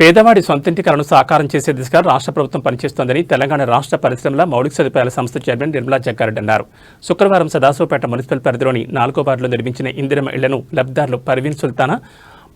పేదవాడి సొంతింటి కలను సాకారం చేసే దిశగా రాష్ట్ర ప్రభుత్వం పనిచేస్తోందని తెలంగాణ రాష్ట్ర పరిశ్రమల మౌలిక సదుపాయాల సంస్థ చైర్మన్ నిర్మలా జగ్గారెడ్డి అన్నారు. శుక్రవారం సదాశివపేట మున్సిపల్ పరిధిలోని నాలుగో వార్డులో నిర్మించిన ఇందిరమ ఇళ్ళను లబ్దారులు పర్వీన్ సుల్తానా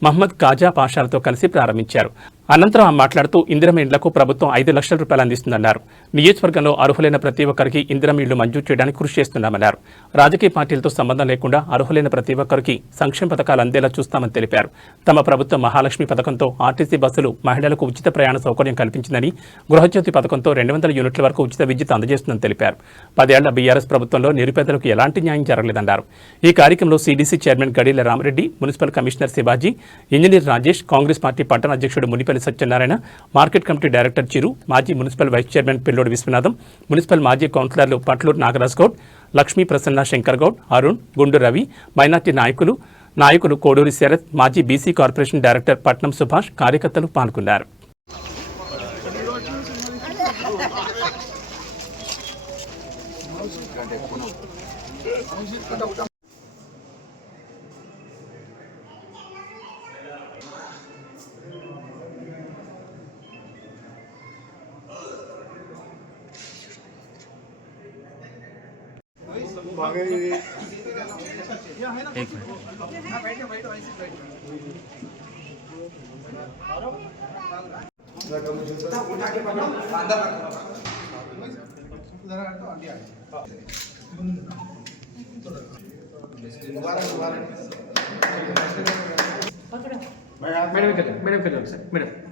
మహమ్మద్ కాజా పాషాలతో కలిసి ప్రారంభించారు. అనంతరం ఆమె మాట్లాడుతూ ఇందిరం ఇండ్లకు ప్రభుత్వం ఐదు లక్షల రూపాయలు అందిస్తుందన్నారు. నియోజకవర్గంలో అర్హులైన ప్రతి ఒక్కరికి ఇందిరం ఇళ్ళు మంజూరు చేయడానికి కృషి చేస్తున్నామన్నారు. రాజకీయ పార్టీలతో సంబంధం లేకుండా అర్హులైన ప్రతి ఒక్కరికి సంక్షేమ పథకాలు అందేలా చూస్తామని తెలిపారు. తమ ప్రభుత్వం మహాలక్ష్మి పథకంతో ఆర్టీసీ బస్సులు మహిళలకు ఉచిత ప్రయాణ సౌకర్యం కల్పించిందని గృహజ్యోతి పథకంతో రెండు వందల యూనిట్ల వరకు ఉచిత విద్యుత్ అందజేస్తుందని తెలిపారు. పదేళ్ళ బీఆర్ఎస్ ప్రభుత్వంలో నిరుపేదలకు ఎలాంటి న్యాయం జరగలేదన్నారు. ఈ కార్యక్రమంలో CDC chairman Gadeela Ramareddy municipal commissioner Shivaji engineer Rajesh Congress party పట్టణ అధ్యక్షుడు municipal Satyanarayana market committee director Chiru మాజీ మున్సిపల్ వైస్ చైర్మన్ పిల్లోడి విశ్వనాథం మున్సిపల్ మాజీ కౌన్సిలర్లు పట్లూరు నాగరాజ్ గౌడ్ లక్ష్మీ ప్రసన్న శంకర్ గౌడ్ అరుణ్ గుండు రవి మైనార్టీ నాయకులు నాయకులు కోడూరి శరత్ మాజీ బీసీ కార్పొరేషన్ డైరెక్టర్ పట్నం సుభాష్ కార్యకర్తలు పాల్గొన్నారు. మేడం ఇక్కడ మేడం ఇక్కడ ఒకసారి మేడం మేడం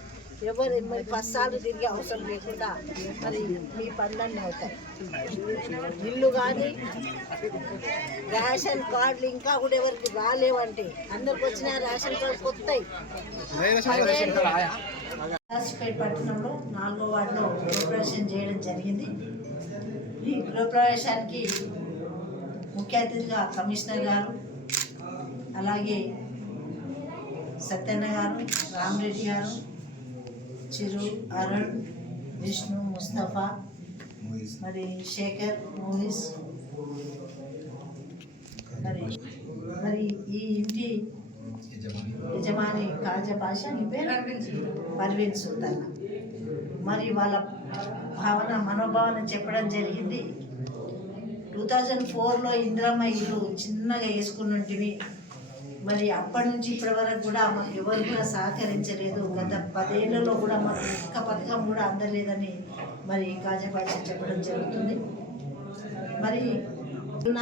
ఎవరు మరి పస్సాలు తిరిగే అవసరం లేకుండా మరి మీ పనులన్నీ అవుతాయి. ఇల్లు కానీ రేషన్ కార్డులు ఇంకా కూడా ఎవరికి రాలేవంటే అందరికి వచ్చిన రేషన్ కార్డు కొత్తాయి. రాసిపేట పట్టణంలో నాలుగో వార్డులో గృహప్రవేశం చేయడం జరిగింది. ఈ గృహప్రవేశానికి ముఖ్య అతిథిగా కమిషనర్ గారు అలాగే సత్యన్న గారు రామరెడ్డి గారు చిరు అరుణ్ విష్ణు ముస్తఫా మరి శేఖర్ మూవీస్ మరి మరి ఈ ఇంటి యజమాని కాజ భాష నీ పేరు? పర్వీన్ సుల్తాన్. మరి వాళ్ళ భావన మనోభావన చెప్పడం జరిగింది. టూ థౌజండ్ ఫోర్లో ఇందిరమ్మ ఇల్లు చిన్నగా వేసుకున్నట్టువి మరి అప్పటి నుంచి ఇప్పటి వరకు కూడా మాకు ఎవరు కూడా సహకరించలేదు. గత పదేళ్ళలో కూడా మాకు ఒక్క పథకం కూడా అందలేదని మరి కాజపాచి చెప్పడం జరుగుతుంది. మరి ఉన్న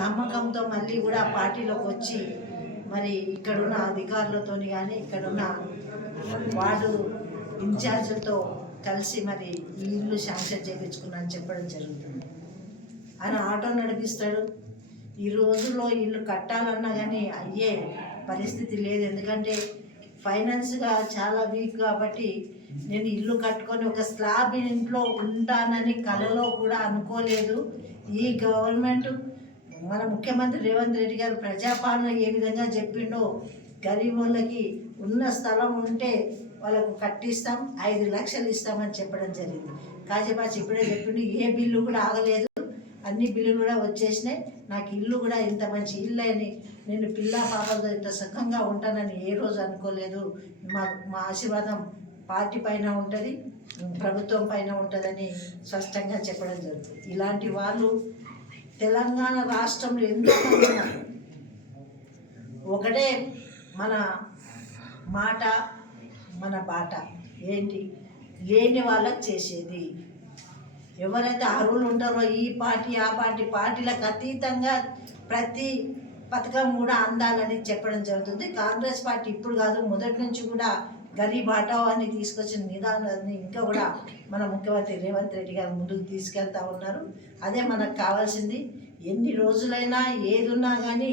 నమ్మకంతో మళ్ళీ కూడా పార్టీలోకి వచ్చి మరి ఇక్కడున్న అధికారులతోని కానీ ఇక్కడున్న వార్డు ఇన్ఛార్జ్లతో కలిసి మరి ఈ ఇల్లు శాంక్షన్ చేయించుకున్నా అని చెప్పడం జరుగుతుంది. ఆయన ఆటో నడిపిస్తాడు. ఈ రోజుల్లో ఇల్లు కట్టాలన్నా కానీ అయ్యే పరిస్థితి లేదు. ఎందుకంటే ఫైనాన్స్గా చాలా వీక్ కాబట్టి నేను ఇల్లు కట్టుకొని ఒక స్లాబ్ ఇంట్లో ఉంటానని కలలో కూడా అనుకోలేదు. ఈ గవర్నమెంట్ మన ముఖ్యమంత్రి రేవంత్ రెడ్డి గారు ప్రజాపాలన ఏ విధంగా చెప్పిండో గరీబ్ వాళ్ళకి ఉన్న స్థలం ఉంటే వాళ్ళకు కట్టిస్తాం ఐదు లక్షలు ఇస్తామని చెప్పడం జరిగింది. కాజపాచి ఇప్పుడే చెప్పిండు ఏ బిల్లు కూడా ఆగలేదు. అన్ని బిల్లులు కూడా వచ్చేసినాయి. నాకు ఇల్లు కూడా ఇంత మంచి ఇల్లు అని నేను పిల్ల పాపలతో ఇంత సుఖంగా ఉంటానని ఏ రోజు అనుకోలేదు. మా మా ఆశీర్వాదం పార్టీ పైన ఉంటుంది ప్రభుత్వం పైన ఉంటుందని స్పష్టంగా చెప్పడం జరుగుతుంది. ఇలాంటి వాళ్ళు తెలంగాణ రాష్ట్రంలో ఎంతోమంది ఉన్నారు? ఒకటే మన మాట మన బాట ఏంటి? లేని వాళ్ళకి చేసేది. ఎవరైతే అర్హులు ఉంటారో ఈ పార్టీ ఆ పార్టీ పార్టీలకు అతీతంగా ప్రతి పథకం కూడా అందాలని చెప్పడం జరుగుతుంది. కాంగ్రెస్ పార్టీ ఇప్పుడు కాదు మొదటి నుంచి కూడా గరీబ్ హటావ్ అని తీసుకొచ్చిన నిదానాన్ని ఇంకా కూడా మన ముఖ్యమంత్రి రేవంత్ రెడ్డి గారు ముందుకు తీసుకెళ్తా ఉన్నారు. అదే మనకు కావాల్సింది ఎన్ని రోజులైనా ఏదున్నా కానీ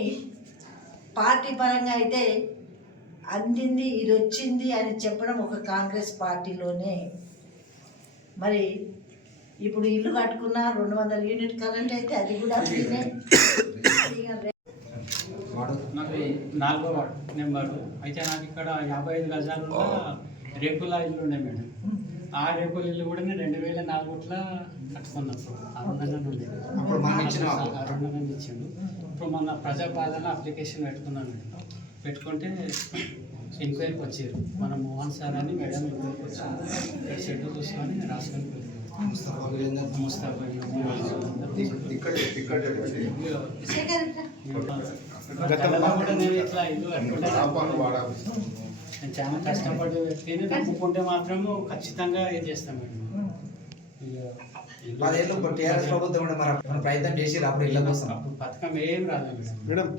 పార్టీ పరంగా అయితే అందింది ఇది వచ్చింది అని చెప్పడం ఒక కాంగ్రెస్ పార్టీలోనే. మరి ఇప్పుడు ఇల్లు కట్టుకున్న రెండు వందల యూనిట్ కరెంట్ అయితే అది కూడా ఫ్రీనే. నాలుగో వార్డు నెంబరు. అయితే నాకు ఇక్కడ యాభై ఐదు గజాలలో రేకుల ఇల్లు ఉండే మేడం. ఆ రేకుల ఇల్లు కూడా నేను రెండు వేల నాలుగుట్ల కట్టుకున్నప్పుడు అప్పుడు మనం ఇచ్చిన అరుణంగా ఇచ్చిండు. ఇప్పుడు మొన్న ప్రజాపాలన అప్లికేషన్ పెట్టుకున్నాను మేడం. పెట్టుకుంటే ఎంక్వైరీకి వచ్చారు. మన మోహన్ సార్ అని మేడం ఎంక్వైరీకి వచ్చారు షెడ్యూల్ చూసుకొని రాసుకొని నేను నేను చాలా కష్టపడే వ్యక్తిని నమ్ముకుంటే మాత్రము ఖచ్చితంగా ఏం చేస్తాం మేడం. పదేళ్ళు టీఆర్ఎస్ ప్రభుత్వం ప్రయత్నం చేసి అప్పుడు ఇళ్ళ కోసం అప్పుడు పథకం ఏం రాలేదు మేడం. మేడం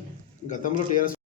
గతంలో టీఆర్ఎస్